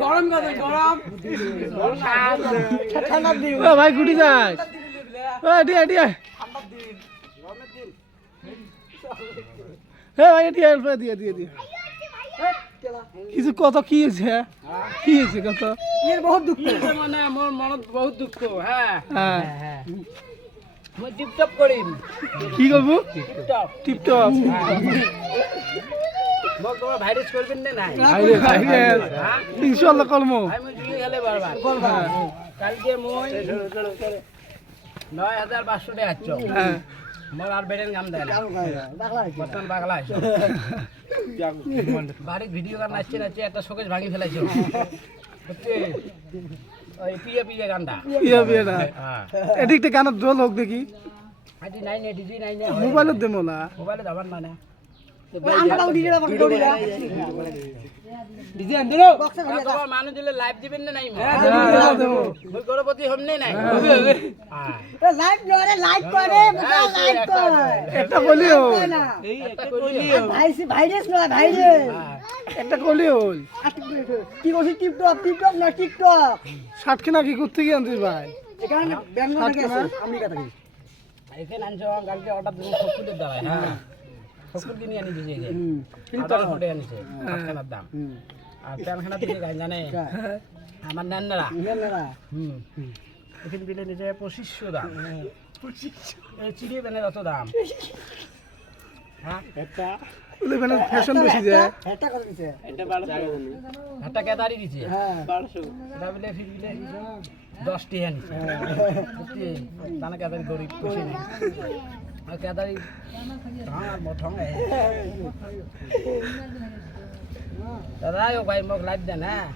গরম ভাই গুটি যায় ভাই দিয়ে দিয়ে দিয়ে কিছু কত কি হয়েছে কি হয়েছে কত বহুত দুঃখ মানে মোর মনত বহুত দুঃখ হ্যাঁ হ্যাঁ মই টিপটপ করিম কি করবো টিপটপ টিপটপ মোক তোমার ভাইরাস করবেন না নাই ইনশাআল্লাহ কর্ম আমি জুলি গেলে বারবার কালকে মই 9500 টাকা আছো হ্যাঁ মোর আর বেরেন গাম দেয় না বর্তমান বাগলা আছে বাড়ির ভিডিও গান নাচছে নাচছে একটা শোকেস ভাঙি ফেলাইছে হচ্ছে ওই পিয়া পিয়া গানটা ইয়া বিয়েটা হ্যাঁ এদিকটা গানের দোল হোক দেখি আইটি নাই নে ডিজি নাই নে মোবাইলত দে মোলা মোবাইলে যাবার না না মানুষ দিলে লাইভ দিবেন না নাই গণপতি হমনে নাই একটা কলি হল একটা কলি হল কি করছিস টিপটপ টিপটপ না টিকটক ষাট কিনা কি করতে গিয়ে আনছিস ভাই এখানে ব্যাঙ্গালোর থেকে আসে আমেরিকা থেকে এখানে আনছো কালকে অর্ডার দিন ফকুলের দ্বারাই হ্যাঁ ফকুল কিনে আনি দিয়েছে কিন্তু ফুটে আনিছে পাঁচখানার দাম আর প্যানখানা দিকে গাই জানে আমার নান্নারা এখানে দিলে নিজে 2500 দাম এই চিড়িয়ে বেনের অত দাম হ্যাঁ একটা ফ্যাশন বেশি যায় এটা করে দিছে একটা কেদারি দিছে হ্যাঁ 1200 এটা বলে ফিরলে 10 টি আনিছে বুঝলি তানা কেদারি গরিব খুশি নেই আর কেদারি আর মোঠং দাদা ভাই মোক লাইভ দেন হ্যাঁ